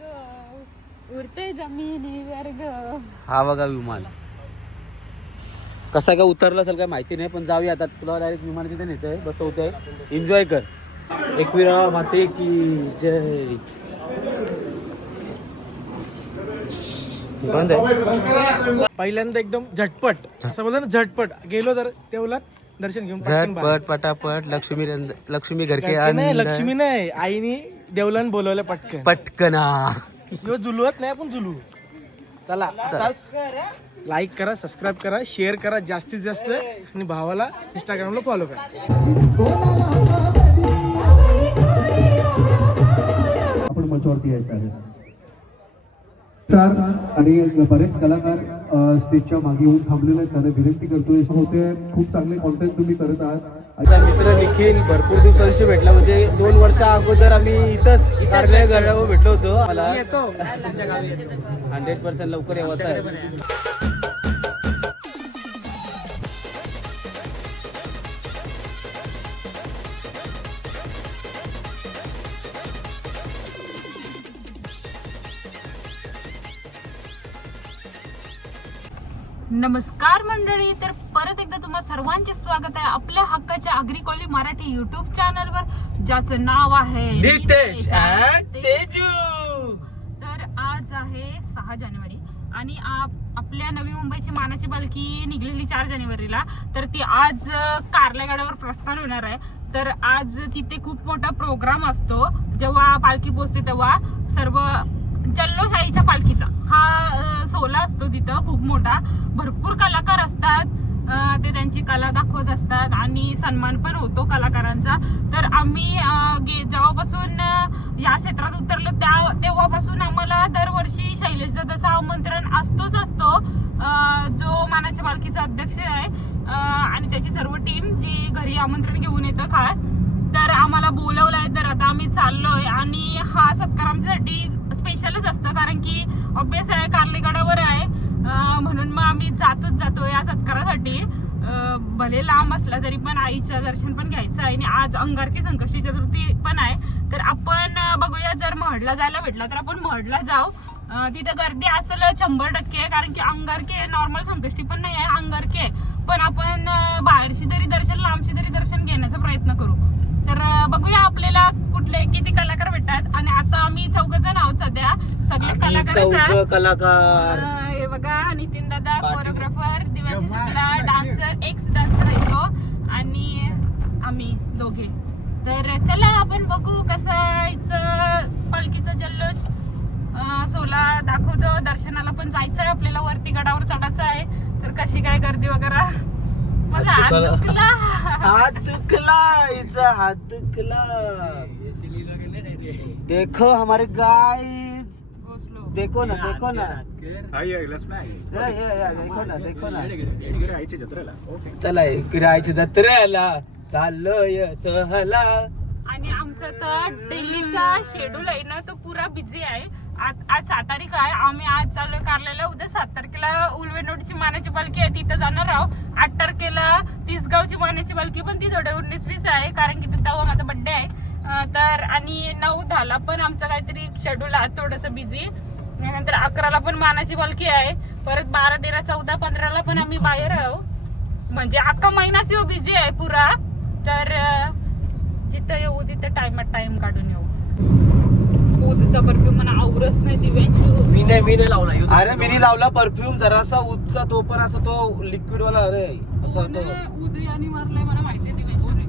ग उरते जमिनीवर ग हा बघा विमान. कसा काय उतरलं असेल काय माहिती नाही पण जाऊया आता. तुला डायरेक्ट विमान तिथे नेतोय. बसवतोय एन्जॉय कर. एकविरा माते की जय. बंद आहे. पहिल्यांदा एकदम झटपट. असं बोलतो ना झटपट. गेलो तर तेवढं दर्शन घेऊन. झटपट पटापट. लक्ष्मी लक्ष्मी घर के घरचे नाही अंदर. लक्ष्मी नाही. आईने देवलन बोलवलं पटकन. पटकना किंवा जुलवत नाही आपण जुलू. चला लाईक करा सबस्क्राईब करा शेअर करा जास्तीत जास्त. आणि भावाला इंस्टाग्रामला फॉलो करा. आपण मंचावरती यायचं आहे. चार आणि बरेच कलाकार स्टेजच्या मागे येऊन थांबलेले आहेत. त्यांना विनंती करतोय. होते खूप चांगले कॉन्टेंट तुम्ही करत आहात. माझा मित्र निखिल भरपूर दिवसांशी भेटला. म्हणजे दोन वर्षा अगोदर आम्ही इथंच कार्यालय गडावर भेटलो होतो. मला हंड्रेड पर्सेंट लवकर यावाचं आहे. नमस्कार मंडळी तर परत एकदा तुम्हा सर्वांचे स्वागत आहे आपल्या हक्काच्या अग्रिकॉली मराठी युट्यूब चॅनलवर ज्याचं नाव आहे नितेश तेजू. तर आज आहे सहा जानेवारी आणि आप- आपल्या नवी मुंबईची मानाची पालखी निघलेली चार जानेवारीला. तर ती आज अ, कारल्यागडावर प्रस्थान होणार आहे. तर आज तिथे खूप मोठा प्रोग्राम असतो. जेव्हा पालखी पोचते तेव्हा सर्व जल्लोषाईच्या पालखीचा. हा सोहळा असतो तिथं खूप मोठा. भरपूर कलाकार असतात. ते त्यांची कला दाखवत असतात आणि सन्मान पण होतो कलाकारांचा. तर आम्ही गे- जेव्हापासून या क्षेत्रात उतरलो त्या तेव्हापासून आम्हाला दरवर्षी शैलेश तसं आमंत्रण असतोच असतो. जो मानाच्या पालखीचा अध्यक्ष आहे. आणि त्याची सर्व टीम जी घरी आमंत्रण घेऊन येतं खास. तर आम्हाला बोलवलंय तर आता आम्ही चाललोय. आणि हा सत्कार आमच्यासाठी स्पेशलच असतं कारण की ऑब्विस आहे कार्लेगडावर आहे. म्हणून मग आम्ही जातोच जातो या सत्कारासाठी. भले लांब असला तरी पण आईचं दर्शन पण घ्यायचं आहे आणि आज अंगारकी संकष्टी चतुर्थी पण आहे. तर आपण बघूया जर महडला जायला भेटला तर आपण महडला जाऊ. तिथं गर्दी असेल शंभर टक्के आहे कारण की अंगारकी नॉर्मल संकष्टी पण नाही आहे अंगारकी. आहे पण आपण बाहेरशी तरी दर्शन लांबशी तरी दर्शन घेण्याचा प्रयत्न करू. तर बघूया आपल्याला कुठले किती कलाकार भेटतात. आणि आता आम्ही चौघ जण आहोत सध्या. सगळे कलाकार. अं, हे बघा नितीन दादा. Choreographer Divaji Shukla dancer ex dancer आहे तो आणि आम्ही दोघे. तर चला आपण बघू कसं हिचं पालखीचा जल्लोष सोला दाखवतो. दर्शनाला पण जायचं आहे आपल्याला वरती गडावर चढायचं आहे. तर कशी काय गर्दी वगैरे? माझा हात दुखला. हात दुखला. हिचा हात दुखला. देखो हमारे पोहोचलो. देखो ना देखो ना आई ऐकलंच नाही या, या, या, देखो ना देखो ना इकडे जत्रेला ओके चला किरायची जत्रेला चाललोय सहला आणि आमचा तर डेलीचा शेड्यूल आहे ना तो पुरा बिझी आहे आज आज सात तारीख आहे आम्ही आज चाललोय कारल्याला उद्या सात तारखेला उलवेनोडची मानाची पालखी आहे तिथं जाणार आहोत आठ तारखेला तिसगावची मानाची पालखी पण ती थोडे उन्नीस वीस आहे कारण की तेव्हा माझा बर्थडे आहे अं, तर आणि नऊ दहाला पण आमचं काहीतरी शेड्यूल आहे थोडंसं बिझी नंतर अकराला पण मानाची पालखी आहे. परत बारा तेरा चौदा पंधराला पण आम्ही बाहेर आहोत म्हणजे अख्खा महिनाच येऊ बिझी आहे पुरा. तर जिथं येऊ तिथं टाइमात टाइम काढून येऊ. उदचा परफ्यूम मला आवरच नाही दिव्यांशू मी नाही मी नाही लावला. अरे मी लावला परफ्यूम जरासा उच्चा तो पण असा तो लिक्विड वाला अरे असा तो. उदय यानी मारलाय मला माहिती आहे दिव्यांशूने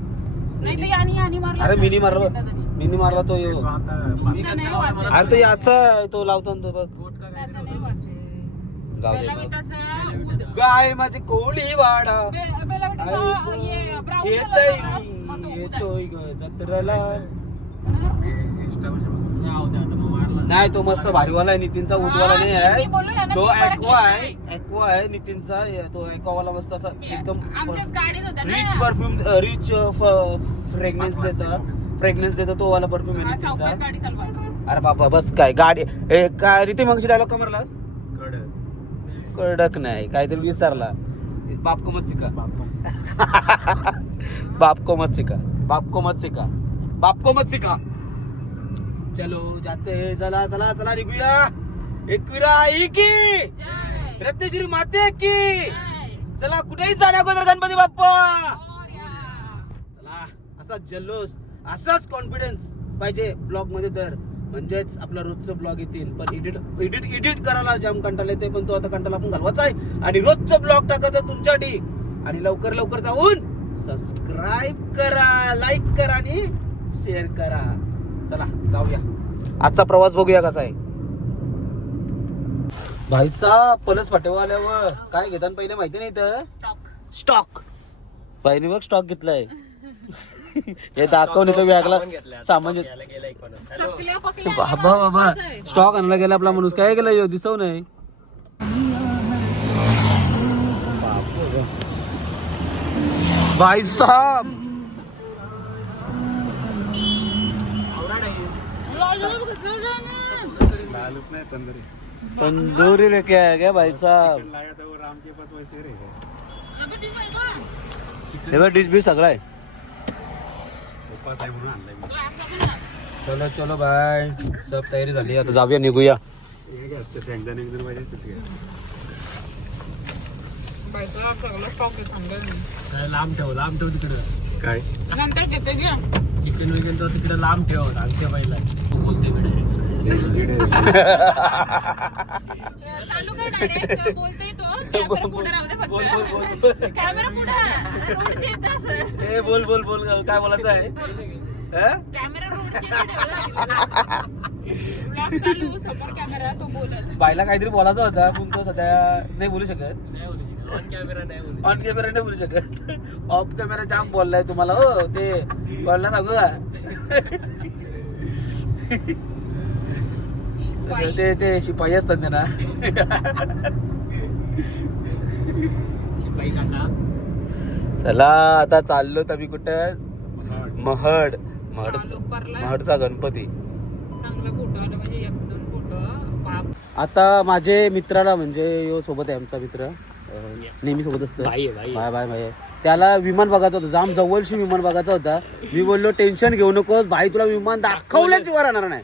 नाही तर यानी यानी मारला अरे मिनी मारला. मिनी मारला तो तुमचा नाही वाचला. अरे तो याचा आहे, तो लावतो ना तो बघ. त्याचा नाही वाचला. जाऊ दे. उद- काय माझी कोळी वाडा. बे- हे येतय. मग तो उद- येतोय ग जत्रेला. नाही तो मस्त भारीवाला आहे नितीनचा उदवाला नाही हा, आहे. मी बोललो याला, तो मी ऍक्वा आहे. ऍक्वा आहे नितीनचा तो ऍक्वावाला मस्त असा एकदम आमच्याच गाडीत होत्या ना. रिच परफ्यूम रिच फ्रेग्रन्स देता फ्रेग्रन्स देतो तो वाला परफ्यूम आहे हा, गाडी चालवा. अरे बाबा बस काय गाडी ए, काय रीती मगशी डायलॉग का मारलास कड कडक नाही काहीतरी विचारला बाप को मत सिका बाप बाप को मत सिका बाप को मत सिका बाप को मत सिका चलो जाते. चला चला चला निघूया. एकविरा आई की. जय. रत्नेश्वरी माते की. जय. चला कुठेही जाण्या अगोदर गणपती बाप्पा. मोरया. चला असा जल्लोष. असाच कॉन्फिडन्स पाहिजे ब्लॉगमध्ये तर. म्हणजेच आपला रोजचं ब्लॉग येतील. पण एडिट एडिट एडिट करायला जाम कंटाळा येते पण तो आता कंटाळा आपण घालवायचा आहे. आणि रोजचं ब्लॉग टाकायचं तुमच्यासाठी. आणि लवकर लवकर जाऊन सबस्क्राईब करा लाईक करा आणि शेअर करा. चला जाऊया. आजचा प्रवास बघूया कसा आहे. भाई साहेब पलस आल्यावर काय घेताना पहिले माहिती नाही तर स्टॉक स्टॉक पहिली बघ स्टॉक घेतलाय. हे दाखवून तो वेगळा सामान घेत- चकल्या पकल्या बाबा बाबा स्टॉक आणायला गेला आपला माणूस काय गेला ह्यो? दिसव नाही। भाई साहब। लालच नाही तंदुरी तंदूरी लेके आया क्या भाई साहब? लाया था वो राम के पास वैसे रहेगा हे। आहे म्हणून आणलाय मी. चलो चलो बाय सब तयारी झाली. आता जाऊया निघूया. हे घ्या, ते पाहिजे ते आहे लांब ठेव लांब ठेव तिकडं. काय? नंतर घेते घ्या चिकन विकन तो तिकडे लांब ठेव आमच्या बाईला. बोलते कडे चालू कर डायरेक्ट बोलतोय तो. कॅमेरा पुढे राहू दे फक्त. कॅमेरा पुढे. रोडचे येतं असं. ए बोल बोल बोल. काय बोलायचं आहे? हा? बाईला काहीतरी बोलायचं होता पण तो सध्या नाही बोलू शकत. ऑन कॅमेरा नाही बोलू ऑन कॅमेरा नाही बोलू शकत. ऑफ कॅमेरा जाम बोललाय तुम्हाला हो ते बोलला सांगू का ते ते शिपाई असतात ना. शिपाई काका. चला आता चाललो तर मी कुठं? महड. महड. महडचा गणपती. म्हणजे आता माझे मित्राला म्हणजे यो सोबत आहे आमचा मित्र. नेहमी सोबत असतो. Bye bye bye. त्याला विमान बघायचं होतं. जाम जवळशी विमान बघायचा होता. मी बोललो टेन्शन घेऊ नकोस. भाई तुला विमान दाखवल्याची वर राहणार नाही.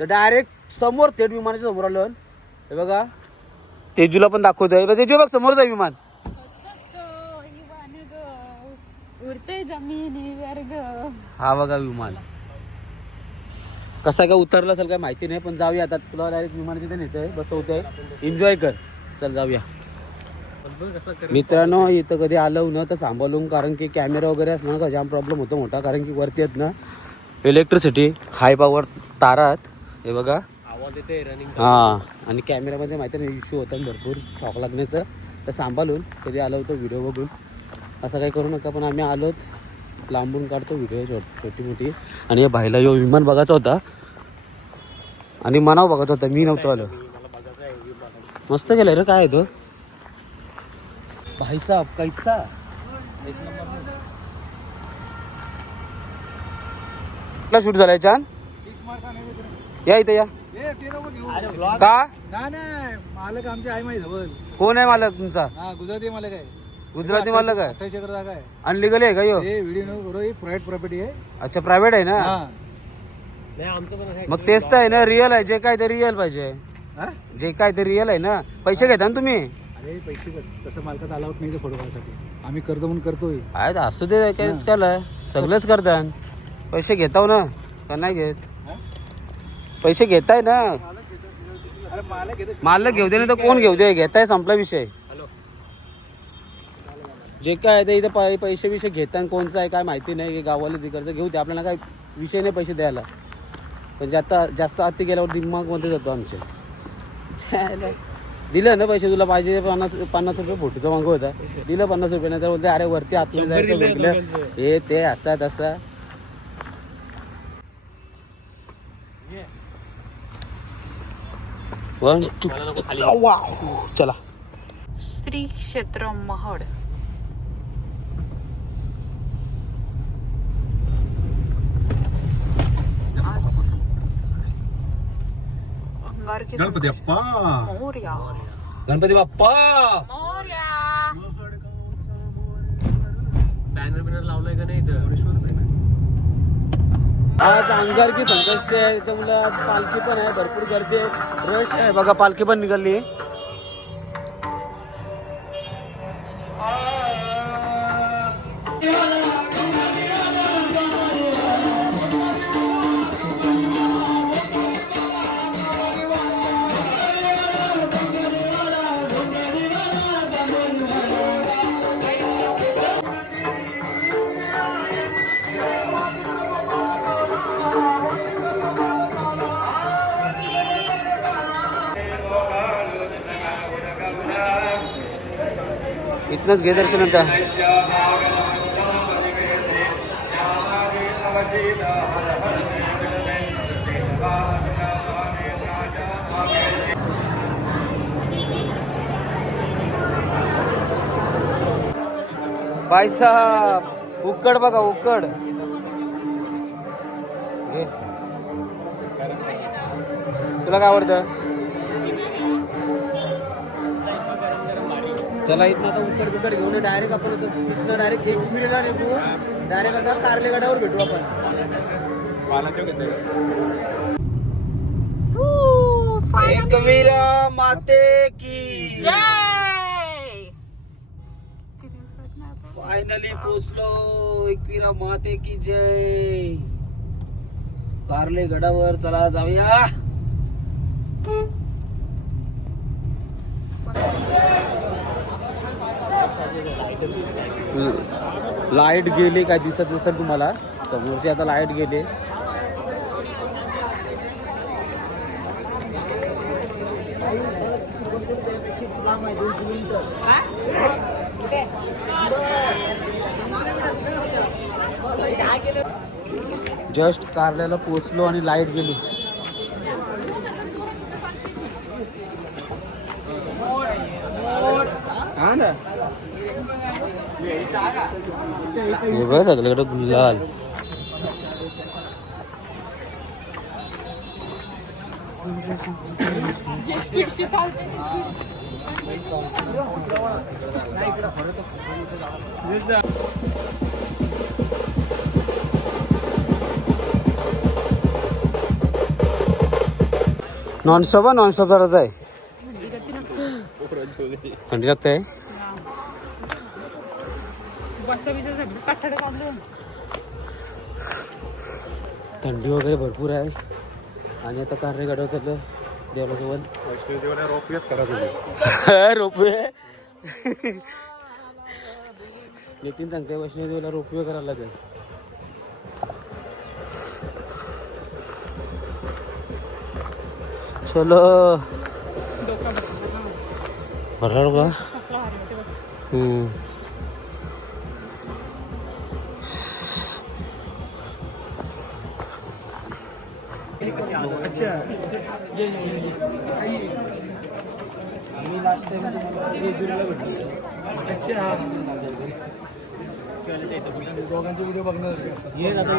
तर डायरेक्ट समोर थेट विमानाच्या समोर आलो हे बघा. तेजूला पण दाखवतोय. बघ, तेजू बघ समोरच आहे विमान. उरते जमिनीवर ग हा बघा विमान. कसा काय उतरला असेल काय माहिती नाही पण जाऊया आता. तुला डायरेक्ट विमानाच्या तिथे नेतोय बसवतोय. एन्जॉय कर. चल जाऊया. मित्रांनो इथं कधी आलं न तर सांभाळून कारण की कॅमेरा वगैरे असणार का जाम प्रॉब्लेम होतो मोठा कारण की वरती आहेत ना इलेक्ट्रिसिटी हाय पॉवर तारात हे बघा. हां आणि कॅमेरामध्ये माहिती नाही इश्यू होता भरपूर शॉक लागण्याचं. तर सांभाळून कधी आलो होतो व्हिडिओ बघून. असं काही करू नका पण आम्ही आलोत लांबून काढतो व्हिडिओ छोटी मोठी आणि या भाईला यो विमान बघायचा होता. आणि मनाव बघायचा होता मी नव्हतो आलो. मस्त केलं रे काय आहे तो? भाई कैसा? कुठला शूट झालाय छान या इथं या. का? नाही मालक आमचे आई माहिती जवळ कोण आहे मालक तुमचा? हा गुजराती मालक आहे. गुजराती मालक आहे? अठ्ठावीस एकर जागा आहे. अनलिगल आहे का यो? हे व्हिडिओ ही प्रायव्हेट प्रॉपर्टी आहे. अच्छा प्रायव्हेट आहे ना? हा. नाही आमचं पण आहे. मग तेच तर आहे ना रिअल आहे जे काय ते रिअल पाहिजे. हा? जे काय ते रिअल आहे ना पैसे घेता ना तुम्ही? अरे पैसे बघ, तसं मालकात अलाउट नाही फोटो काढायसाठी आम्ही करतो म्हणून करतोय. आहे तर असू दे काय केलं सगळंच करतात. पैसे घेताव ना का नाही घेत? पैसे घेताय ना? मालक घेऊ दे नाही तर कोण घेऊ दे? घेताय संपला विषय. जे काय आहे ते इथं पै- पैसे विषय घेताना कोणचं आहे काय माहिती नाही गावाला तिकडचं घेऊ दे. आपल्याला काय विषय नाही पैसे द्यायला. पण जे आता जास्त आत्ती गेल्यावर दिमागमध्ये जातो आमचे. छ्याला. दिलं ना पैसे तुला पाहिजे पन्नास पन्नास रुपये फोटोचा मागं होता. दिलं पन्नास रुपये नंतर बोलते अरे वरती आतमध्ये जायचं म्हटलं हे ते असा तसा. One two. चला. श्री क्षेत्र महड. गणपती अप्पा मोर्या. गणपती बाप्पा. मोर्या. बॅनर बिनर लावलाय का नाही इथं? आज अंगारकी संकष्टी आहे त्याच्यामुळे आज पालखी पण आहे भरपूर गर्दी आहे रश आहे बघा पालखी पण निघाली इथनंच घे दर्शन आता. साहेब उकड बघा उकड. तुला काय आवडतं? चला इथनं आता उकड बिकड घेऊन डायरेक्ट आपण इथनं डायरेक्ट एकविरेला निघू. डायरेक्ट आता कारले गडावर भेटू आपण. एकवीरा माते की जय! फायनली पोचलो. एकवीरा माते की जय. कारले गडावर चला जाऊया. लाइट गेली काय दिसत नसेल तुम्हाला? समोरची आता लाइट गेली. जस्ट कारल्याला पोचलो आणि लाइट गेली. हे बघ सगळीकडे गुलाल. स्पीडशी चालते नॉनस्टॉप नॉनस्टॉप जराच आहे थंडी लागते. थंडी वगैरे भरपूर आहे. आणि आता कारणे गाडव चाललं देवासोबत. रोपवेच करा रोपवे नितीन सांगते वैष्णोदेवीला रोपवे करायला लागेल. चलो. भरला का? हम्म. मी लास्ट टाइम जेजुरीला भेटलो अच्छा दोघांचे व्हिडिओ बघणार ये आता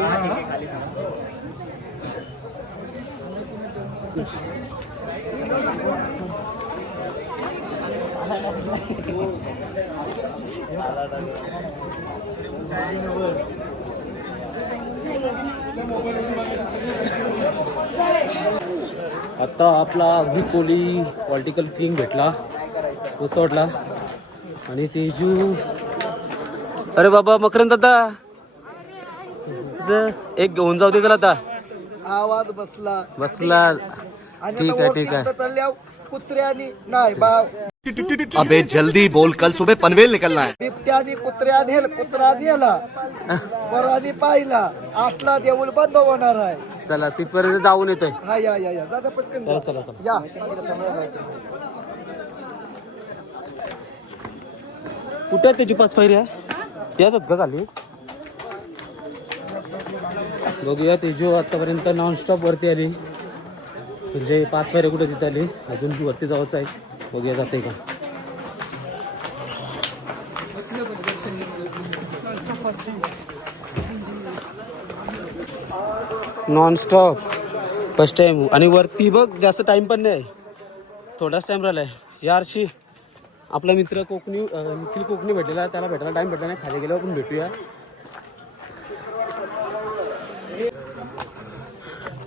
आता आपला अगदी कोहली पॉलिटिकल किंग भेटला सोडला आणि तेजू. अरे बाबा मकरंद दादा. ज- एक घेऊन जाऊ दे चला आता. आवाज बसला. बसला. ठीक आहे ठीक आहे. कुत्र्यानी नाही बाव अबे जल्दी बोल कल सुबह पनवेल निकलना है। बिबट्यानी कुत्र्या नेल कुत्रा नेला. बरानी पाहिला. आठला देऊळ बंद होणार आहे. चला तिथपर्यंत जाऊन येतोय. हा या या या. जा पटकन चला जा. चला चला या. कुठे आहे त्याची पाच पायऱ्या? याच का खाली? बघूया तेजू आतापर्यंत नॉनस्टॉप वरती आली. म्हणजे पाच पायऱ्या कुठे तिथे आली? अजून वरती जाऊच आहे. बघूया जाते का? नॉनस्टॉप फर्स्ट टाइम आणि वरती बघ जास्त टाइम पण नाही. थोडाच टाइम आहे यारशी आपला मित्र कोकणी निखिल कोकणी भेटलेला त्याला भेटायला टाइम भेटला नाही. खाली गेल्यावर पण भेटूया.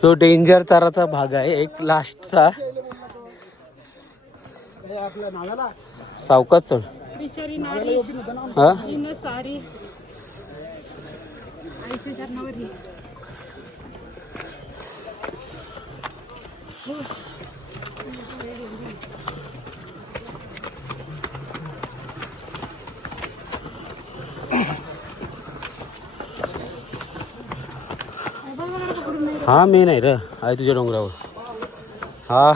तो डेंजर चाराचा भाग आहे एक लास्टचा. सावकाच चढ हा हिनं सारी आईच्या चरणावर ये. हा मेन आहे र. आहे तुझ्या डोंगरावर. हा.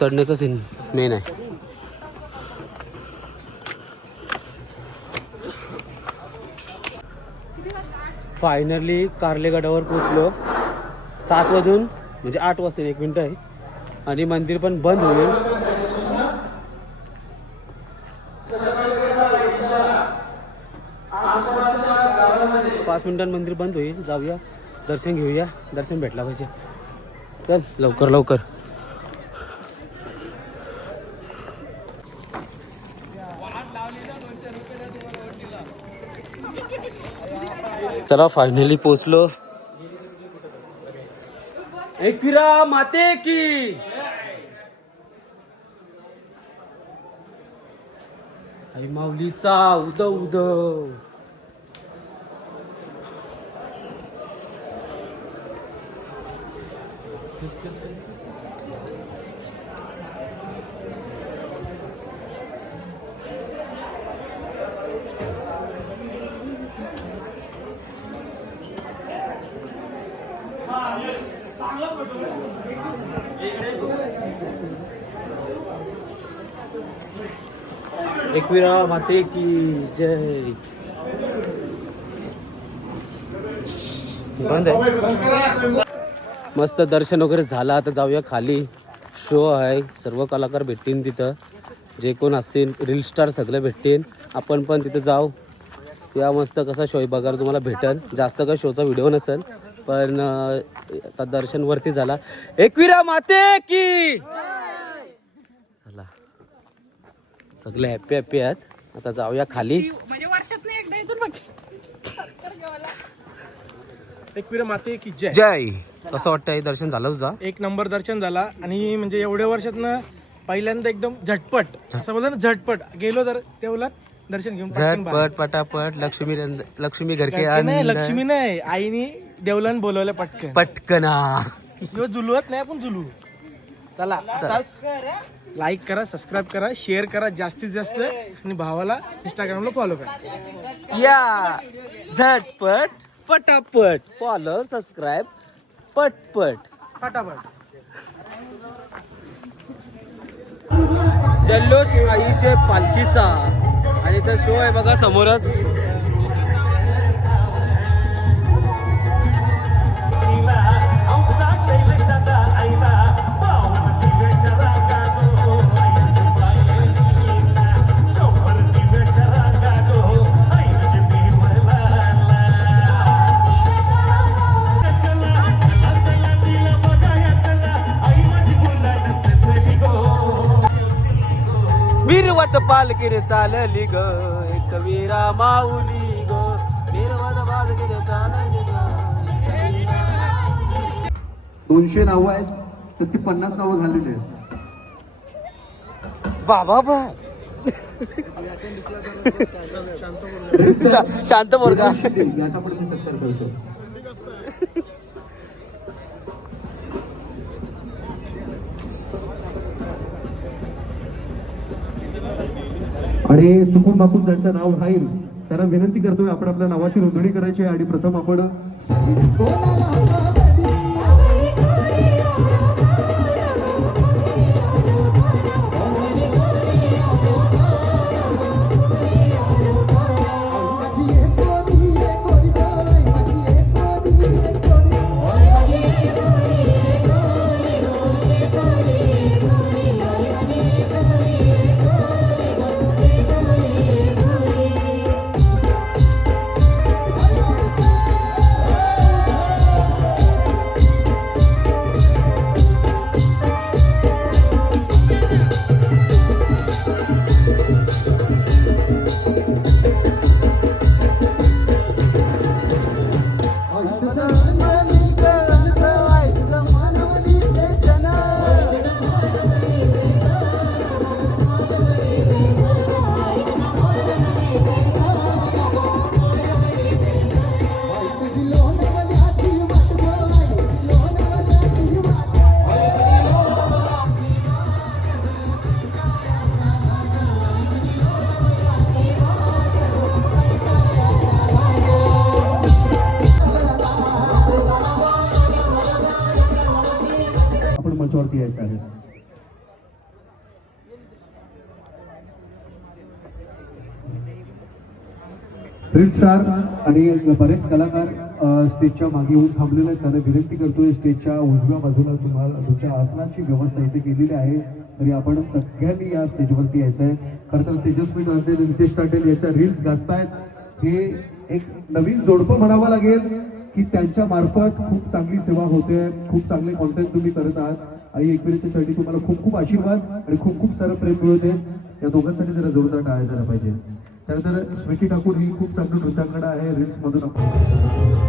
चढण्याचा सीन मेन आहे. फायनली कार्लेगडावर पोचलो सात वाजून म्हणजे आठ वाजता एक मिनटं आहे. आणि मंदिर पण बंद होईल. पाच मिनिटांत मंदिर बंद होईल. जाऊया. दर्शन घेऊया. दर्शन भेटला पाहिजे. चल लवकर लवकर. चला फायनली पोचलो. एकविरा माते की? आई माऊलीचा उदव उदव. एकविरा माते की जय। बंद आहे मस्त दर्शन वगैरे झालं. आता जाऊया खाली. शो आहे. सर्व कलाकार भेटतील तिथं. जे कोण असतील रील स्टार सगळे भेटतील. आपण पण तिथं जाऊ. या मस्त कसा शो बघायला तुम्हाला भेटेल. जास्त काय शोचा व्हिडिओ नसेल. पण आता दर्शन वरती झाला. एकविरा माते की! चला. सगळे हॅप्पी हॅप्पी आहेत. आता जाऊया खाली. म्हणजे बघ. एकवीर माते की जय. जय. कसं वाटतंय? दर्शन झालं तुझा? एक नंबर दर्शन झाला. आणि म्हणजे एवढ्या वर्षातनं पहिल्यांदा एकदम झटपट असं बोलतो ना झटपट. गेलो तर तेवढं दर्शन घेऊन पटकन बाहेर. झटपट पटापट लक्ष्मी रंद- लक्ष्मी घरके नाही. लक्ष्मी नाही. आईने देवलान बोलवलं पटकन. पटकना जुलवत नाही आपण जुलू. चला लाईक करा सबस्क्राईब करा शेअर करा जास्तीत जास्त. आणि भावाला इंस्टाग्रामला फॉलो करा. या. झटपट पटापट. फॉलो सबस्क्राईब पटपट. फटाफट. जल्लोष आईचे पालखीचा. आणि तर शो आहे बघा समोरच. वीरवत पालखीरे चालली ग एक वीरा माऊली ग. वीरवत पालखीरे चालली ग. दोनशे नावं आहेत तर ती पन्नास नावं झालेली आहेत. बाबा बा. शांत बोल का शिकेल याचा पण सत्कार करतो. आणि चुकून माकून ज्यांचं नाव राहील त्यांना विनंती करतोय आपण आपल्या नावाची नोंदणी करायची आहे आणि प्रथम आपण आपण स्टार आणि बरेच कलाकार स्टेजच्या मागे येऊन थांबलेले आहेत. त्यांना विनंती करतोय स्टेजच्या उजव्या बाजूला तुम्हाला तुमच्या आसनाची व्यवस्था इथे केलेली आहे. तरी आपण सगळ्यांनी या स्टेजवरती यायचं आहे खरं तर तेजस्वी तांडेल नितेश तांडेल याच्या रील्स गाजतायत. हे एक नवीन जोडपं म्हणावं लागेल की त्यांच्या मार्फत खूप चांगली सेवा होते. खूप चांगले कॉन्टेंट तुम्ही करत आहात. आई एकविरीच्यासाठी तुम्हाला खूप खूप आशीर्वाद आणि खूप खूप सारं प्रेम मिळवते या दोघांसाठी जरा जोरदार टाळायला पाहिजे त्यानंतर स्वीटी ठाकूर ही खूप चांगली नृत्यांकडे आहे रील्समधून आपण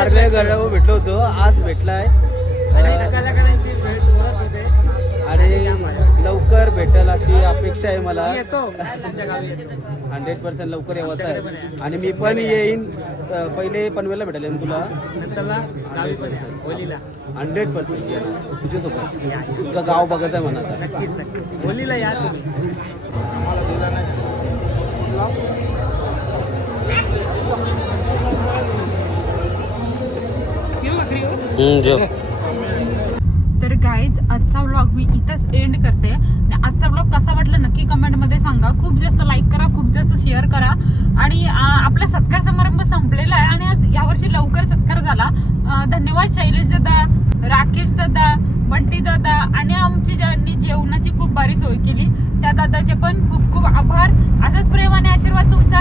कारले घरावर भेटलो होतो. आज भेटलाय. आणि लवकर भेटेल अशी अपेक्षा आहे मला. हंड्रेड पर्सेंट लवकर यावाचं आहे. आणि मी पण येईन. पहिले पनवेलला भेटायला येईन तुला. Hundred percent. तुझ्यासोबत. तुझं गाव बघायचं आहे मला आता. होलीला या तर गाईज आजचा व्लॉग मी इथंच एंड करते. आजचा व्लॉग कसा वाटला नक्की कमेंटमध्ये सांगा. खूप जास्त लाईक करा खूप जास्त शेअर करा. आणि आपला सत्कार समारंभ संपलेला आहे आणि आज यावर्षी लवकर सत्कार झाला. धन्यवाद शैलेश दादा राकेश दादा बंटी दादा आणि आमची ज्यांनी जेवणाची खूप भारी सोय केली त्या दादाचे पण खूप खूप आभार. असंच प्रेम आणि आशीर्वाद तुमचा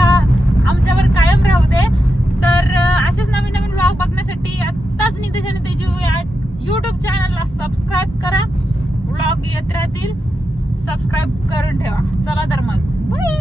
आमच्यावर कायम राहू दे. तर असेच नवीन नवीन ब्लॉग बघण्यासाठी आत्ताच नितेश तेजू या युट्यूब चॅनलला सबस्क्राईब करा. ब्लॉग येत राहतील. सबस्क्राईब करून ठेवा. चला तर मग. बाय